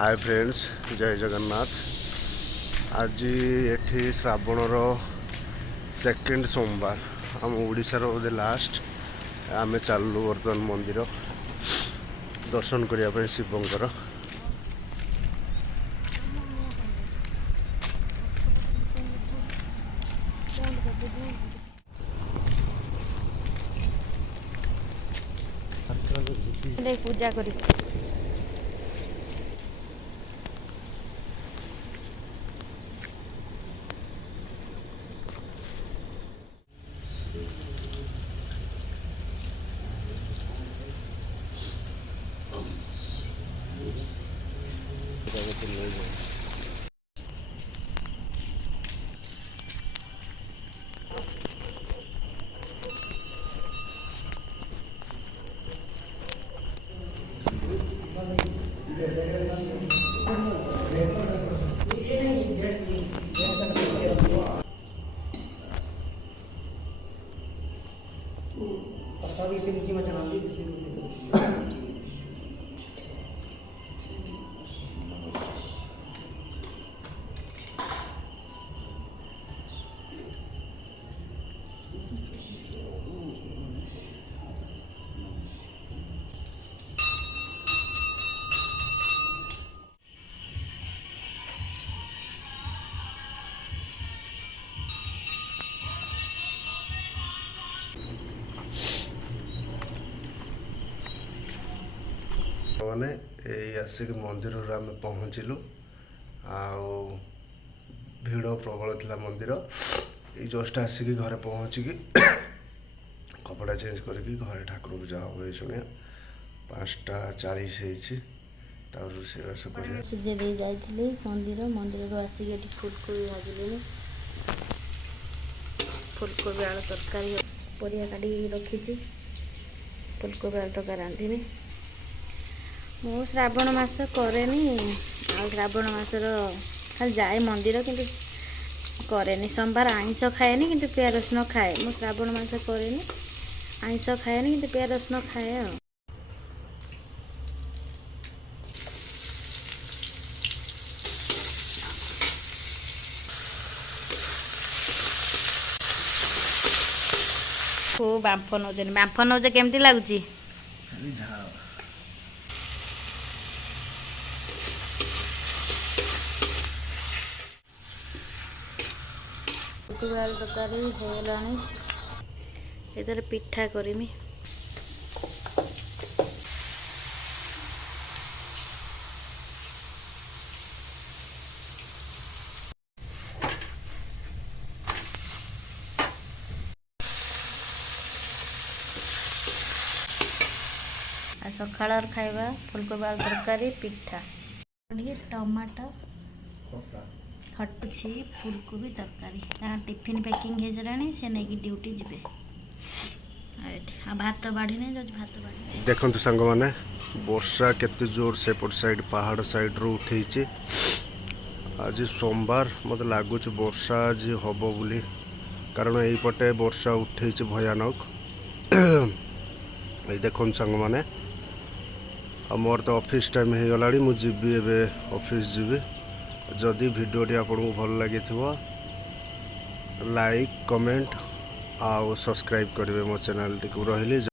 Hi friends, जय जगन्नाथ। आज एठी श्रावणर सेकेंड सोमवार आम ओडिशार बोधे लास्ट। आम चलू बर्तमान मंदिर दर्शन करने शिवंकर। पूजा करी मैंने आसिक मंदिर आम पहुँचलु। भिड़ प्रबल था मंदिर। ये जस्ट आसिक घरे पहुँचिकी कपड़ा चेंज करके घरे ठाकुर पूजा हम ये शुणिया 5:40 रोषेबास कर सुजे दे जाइथिली मंदिर मंदिर आसिक फुलकोबी भाजिले फुलकोबी आलू तरकारी परिया काटी रखी फुलकोबी आलू तरकारी रांधिनी। मु श्रावण मास करेनी श्रावण मासर खाली जाए मंदिर किंतु करेनी। सोमवार आइंस खाएनी किंतु प्याज रसुन खाए। मु श्रावण मास करेनी आइंस खाएनी किंतु प्याज रसुन खाए। खूब बांफ नौचनी। बांफ नौच केमती लगुच? आलू तरकारी होगलानी। एथर पिठा करमी। सकाळ खाइबा फुलकोबी आलू तरकारी पिठा टमाटो खटुची फुलकोबी तरकारी टिफिन पैकिंग हो सारे से नहीं ड्यूटी जी भात बाढ़ी भात बाढ़ी देखु सांग मैंने वर्षा केते जोर सेपट साइड पहाड़ साइड रू उठे। आज सोमवार मत लगुच वर्षा आज हम बोली कारण यहीपटे वर्षा उठे भयानक। देखो सांग मैंने मोर तो ऑफिस टाइम हो गला मुझे ऑफिस जीवी। जदि भिडियोटी आपको भल लगी लाइक कमेंट आ सब्सक्राइब करेंगे मो चैनल टी रही।